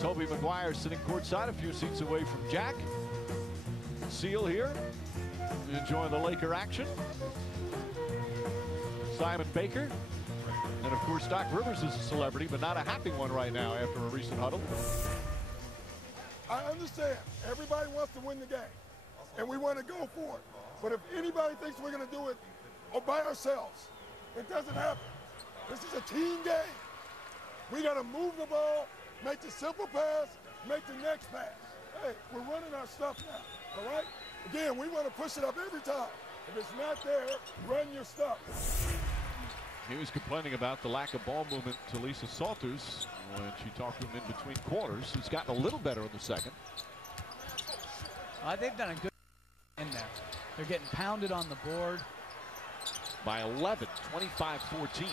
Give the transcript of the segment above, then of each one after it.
Toby McGuire sitting courtside, a few seats away from Jack. Seal here, enjoying the Laker action. Simon Baker. And of course, Doc Rivers is a celebrity, but not a happy one right now after a recent huddle. I understand. Everybody wants to win the game, and we want to go for it. But if anybody thinks we're going to do it by ourselves, it doesn't happen. This is a team game. We got to move the ball, make the simple pass, make the next pass. Hey, we're running our stuff now, all right? Again, we want to push it up every time. If it's not there, run your stuff. He was complaining about the lack of ball movement to Lisa Salters when she talked to him in between quarters. It's gotten a little better in the second. They've done a good in there. They're getting pounded on the board. By 11, 25-14.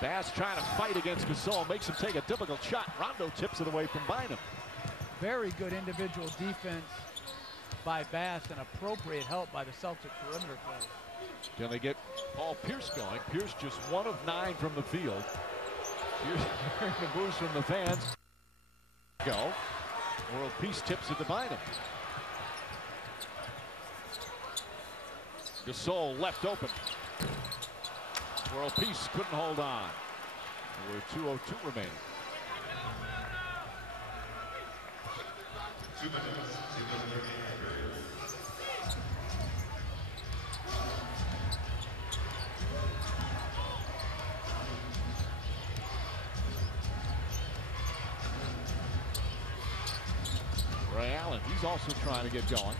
Bass trying to fight against Gasol, makes him take a difficult shot. Rondo tips it away from Bynum. Very good individual defense by Bass and appropriate help by the Celtic perimeter players. Can they get Paul Pierce going? Pierce just 1 of 9 from the field. Pierce hearing the boost from the fans. Go. World Peace tips it to Bynum. Gasol left open. World Peace couldn't hold on. There were 2:02 remaining. 2 minutes. Ray Allen, he's also trying to get going.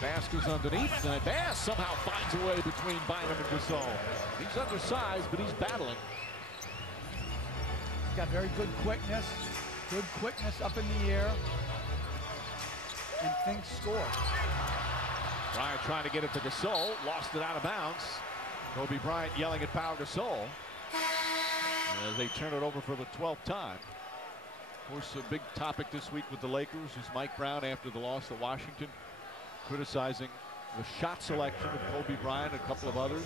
Bass goes underneath, and Bass somehow finds a way between Bynum and Gasol. He's undersized, but he's battling. He's got very good quickness up in the air, and things score. Bryant trying to get it to Gasol, lost it out of bounds. Kobe Bryant yelling at Pau Gasol as they turn it over for the 12th time. Of course, a big topic this week with the Lakers is Mike Brown after the loss to Washington, criticizing the shot selection of Kobe Bryant and a couple of others.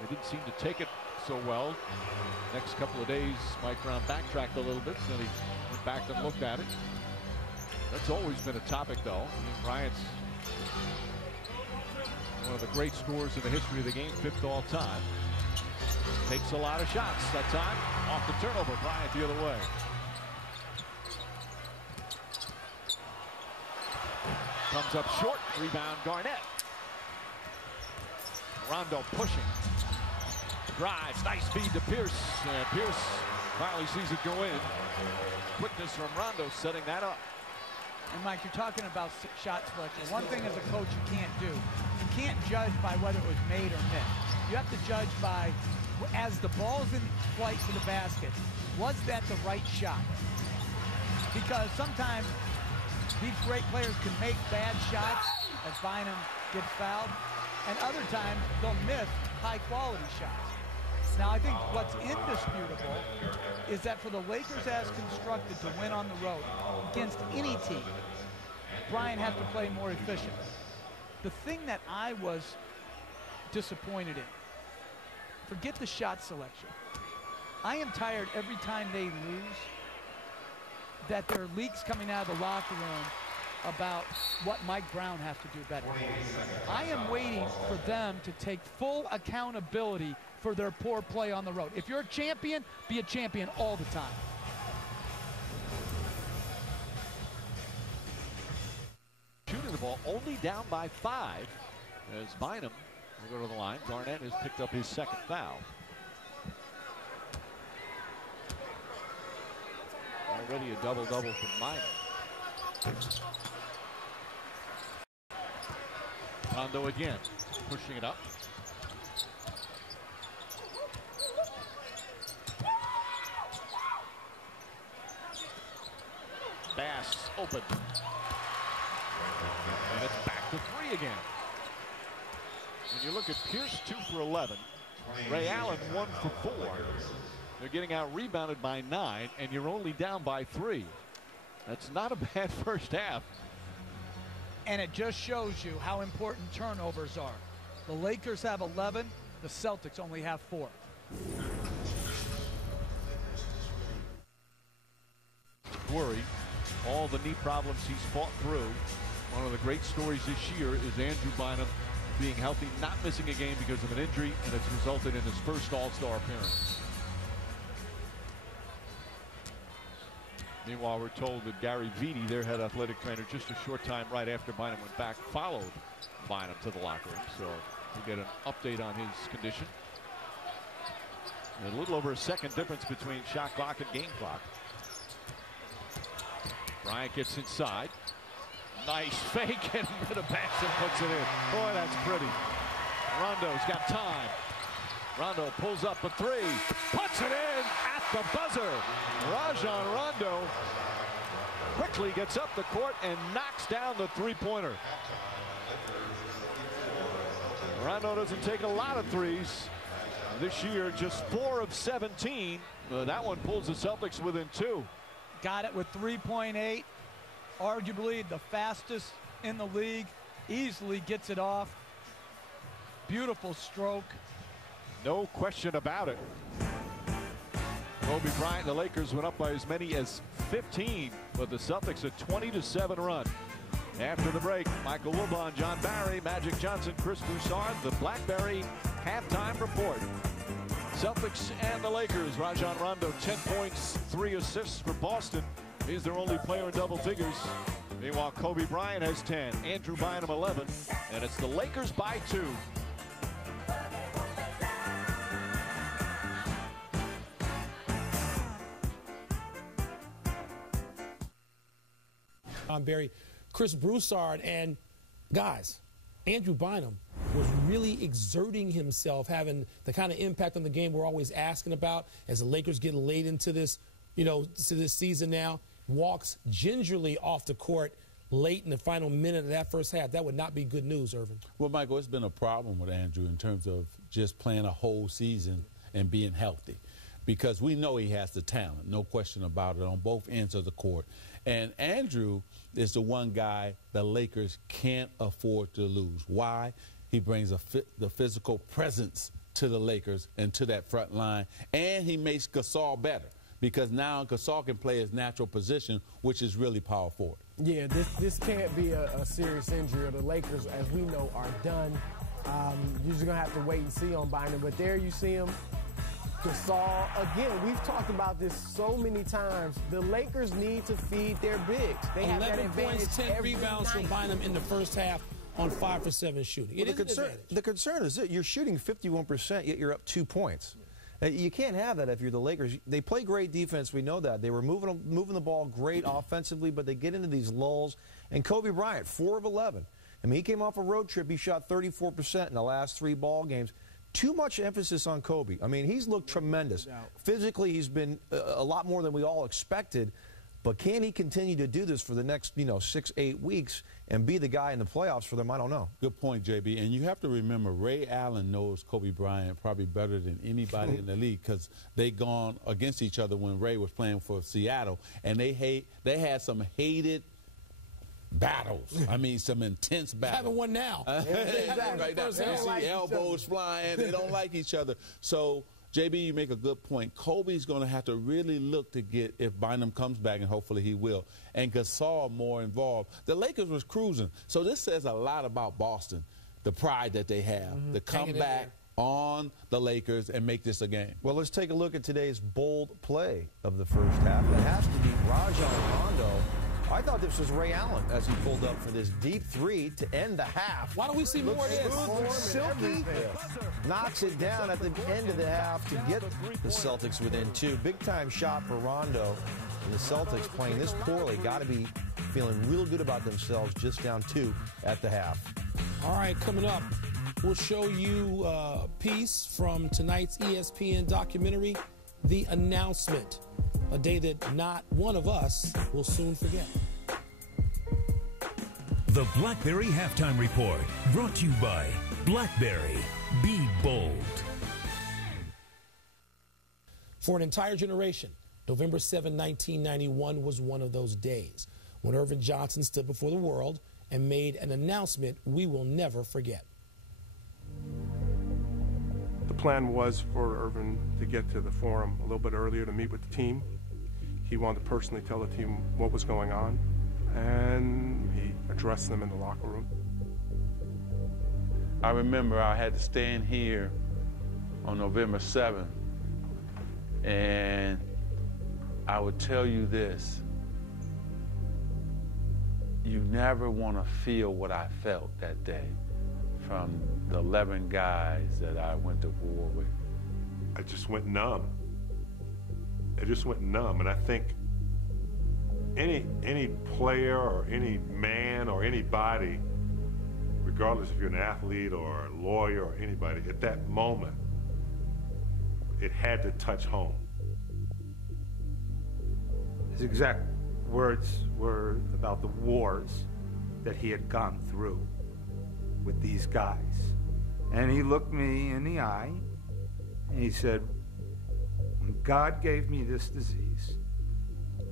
They didn't seem to take it so well. Next couple of days, Mike Brown backtracked a little bit, so he went back and looked at it. That's always been a topic, though. Bryant's one of the great scorers in the history of the game, 5th all time. Takes a lot of shots that time. Off the turnover, Bryant the other way. Comes up short, rebound Garnett. Rondo pushing. Drives, nice feed to Pierce. And Pierce finally sees it go in. Quickness from Rondo setting that up. And Mike, you're talking about shot selection. One thing as a coach you can't do. You can't judge by whether it was made or missed. You have to judge by, as the ball's in flight to the basket, was that the right shot? Because sometimes these great players can make bad shots as Bynum gets fouled, and other times they'll miss high-quality shots. Now, I think what's indisputable is that for the Lakers as constructed to win on the road against any team, Bryant has to play more efficient. The thing that I was disappointed in, forget the shot selection. I am tired every time they lose that there are leaks coming out of the locker room about what Mike Brown has to do better. I am waiting for them to take full accountability for their poor play on the road. If you're a champion, be a champion all the time. Shooting the ball only down by 5 as Bynum will go to the line. Garnett has picked up his 2nd foul. Already a double-double from Bynum. Rondo again, pushing it up. Bass open. And it's back to 3 again. When you look at Pierce, 2 for 11. Ray Allen, 1 for 4. They're getting out rebounded by 9, and you're only down by 3. That's not a bad first half. And it just shows you how important turnovers are. The Lakers have 11, the Celtics only have 4. worry. All the knee problems he's fought through. One of the great stories this year is Andrew Bynum being healthy, not missing a game because of an injury, and it's resulted in his first All-Star appearance. Meanwhile, we're told that Gary Vitti, their head athletic trainer, just a short time right after Bynum went back, followed Bynum to the locker room. So we get an update on his condition. And a little over a second difference between shot clock and game clock. Bryant gets inside. Nice fake, and banks and puts it in. Boy, that's pretty. Rondo's got time. Rondo pulls up a three, puts it in at the buzzer. Rajon Rondo quickly gets up the court and knocks down the three-pointer. Rondo doesn't take a lot of threes this year, just 4 of 17. That one pulls the Celtics within 2. Got it with 3.8. Arguably the fastest in the league. Easily gets it off. Beautiful stroke. No question about it. Kobe Bryant and the Lakers went up by as many as 15, but the Celtics a 20-7 run. After the break, Michael Wilbon, John Barry, Magic Johnson, Chris Broussard, the BlackBerry halftime report. Celtics and the Lakers. Rajon Rondo 10 points, 3 assists for Boston. He's their only player in double figures. Meanwhile, Kobe Bryant has 10, Andrew Bynum 11, and it's the Lakers by 2. Barry, Chris Broussard, and guys, Andrew Bynum was really exerting himself, having the kind of impact on the game we're always asking about as the Lakers get late into this, to this season now. Walks gingerly off the court late in the final minute of that first half. That would not be good news, Irvin. Well, Michael, it's been a problem with Andrew in terms of just playing a whole season and being healthy, because we know he has the talent, no question about it, on both ends of the court. And Andrew is the one guy the Lakers can't afford to lose. Why? He brings the physical presence to the Lakers and to that front line, and he makes Gasol better, because now Gasol can play his natural position, which is really power forward. Yeah, this can't be a serious injury, or the Lakers, as we know, are done. You're just going to have to wait and see on Bynum. But there you see him. Gasol, again, we've talked about this so many times. The Lakers need to feed their bigs. They have that 11 advantage points, 10 every rebounds night. from Bynum in the first half on 5 for 7 shooting. Well, the concern is that you're shooting 51%, yet you're up 2 points. You can't have that if you're the Lakers. They play great defense. We know that. They were moving the ball great offensively, but they get into these lulls. And Kobe Bryant, 4 of 11. I mean, he came off a road trip. He shot 34% in the last 3 ball games. Too much emphasis on Kobe. I mean, he's looked tremendous. Physically, he's been a lot more than we all expected. But can he continue to do this for the next, 6-8 weeks and be the guy in the playoffs for them? I don't know. Good point, JB. And you have to remember, Ray Allen knows Kobe Bryant probably better than anybody in the league, because they gone against each other when Ray was playing for Seattle, and they had some hated battles. I mean, some intense battles. Having one now. Right now, you see elbows flying. They don't like each other. So, JB, you make a good point. Kobe's going to have to really look to get, if Bynum comes back, and hopefully he will, and Gasol more involved. The Lakers was cruising. So this says a lot about Boston, the pride that they have, to come back on the Lakers and make this a game. Well, let's take a look at today's bold play of the first half. It has to be Rajon Rondo. I thought this was Ray Allen as he pulled up for this deep 3 to end the half. Why don't we see more of this? Silky knocks it down at the end of the half to get the Celtics within 2. Big-time shot for Rondo. And the Celtics playing this poorly. Got to be feeling real good about themselves, just down 2 at the half. All right, coming up, we'll show you a piece from tonight's ESPN documentary, The Announcement, a day that not one of us will soon forget. The BlackBerry Halftime Report, brought to you by BlackBerry. Be bold. For an entire generation, November 7, 1991 was one of those days when Irvin Johnson stood before the world and made an announcement we will never forget. The plan was for Irvin to get to the Forum a little bit earlier to meet with the team. He wanted to personally tell the team what was going on, and he addressed them in the locker room. I remember I had to stand here on November 7th, and I would tell you this: you never want to feel what I felt that day from the 11 guys that I went to war with. I just went numb. I just went numb, and I think any player or any man or anybody, regardless if you're an athlete or a lawyer or anybody, at that moment, it had to touch home. His exact words were about the wars that he had gone through with these guys. And he looked me in the eye and he said, when God gave me this disease,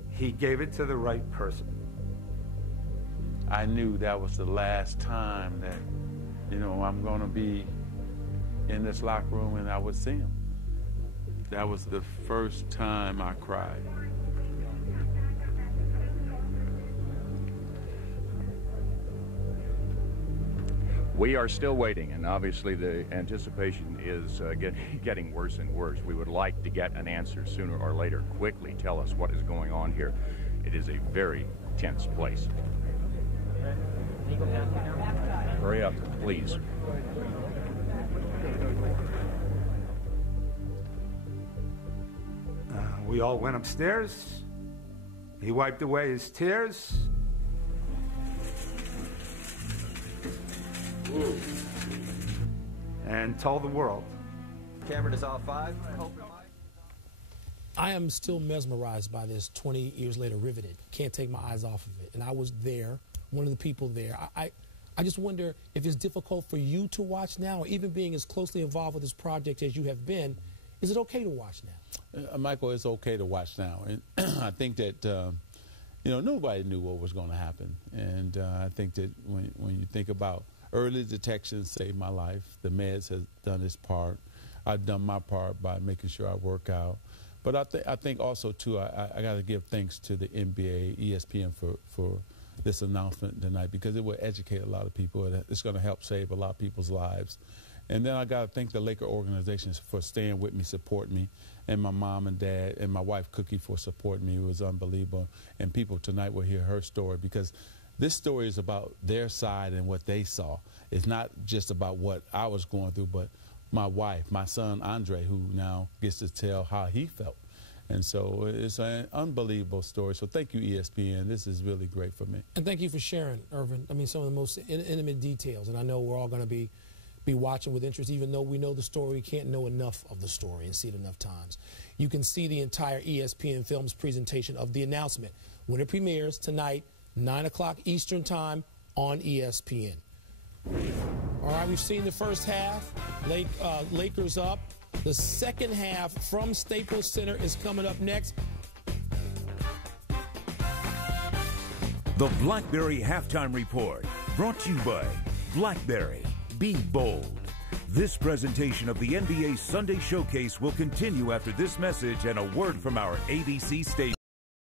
he gave it to the right person. I knew that was the last time that, I'm going to be in this locker room and I would see him. That was the first time I cried. We are still waiting, and obviously the anticipation is getting worse and worse. We would like to get an answer sooner or later. Quickly tell us what is going on here. It is a very tense place. Hurry up, please. We all went upstairs. He wiped away his tears. And told the world. Cameron is off 5. I am still mesmerized by this 20 years later, riveted. Can't take my eyes off of it. And I was there, one of the people there. I just wonder if it's difficult for you to watch now, or even being as closely involved with this project as you have been. Is it okay to watch now? Michael, it's okay to watch now. And I think that, nobody knew what was going to happen. And I think that when you think about early detection saved my life. The meds has done its part. I've done my part by making sure I work out. But I think also, too, I got to give thanks to the NBA, ESPN for this announcement tonight, because it will educate a lot of people. It's going to help save a lot of people's lives. And then I got to thank the Laker organizations for staying with me, supporting me, and my mom and dad and my wife, Cookie, for supporting me. It was unbelievable. And people tonight will hear her story, because this story is about their side and what they saw. It's not just about what I was going through, but my wife, my son, Andre, who now gets to tell how he felt. And so it's an unbelievable story. So thank you, ESPN. This is really great for me. And thank you for sharing, Irvin. I mean, some of the most intimate details. And I know we're all going to be watching with interest, even though we know the story. We can't know enough of the story and see it enough times. You can see the entire ESPN Films presentation of the announcement when it premieres tonight, 9 o'clock Eastern Time on ESPN. All right, we've seen the first half. Lakers up. The second half from Staples Center is coming up next. The Blackberry Halftime Report, brought to you by Blackberry. Be bold. This presentation of the NBA Sunday Showcase will continue after this message and a word from our ABC station.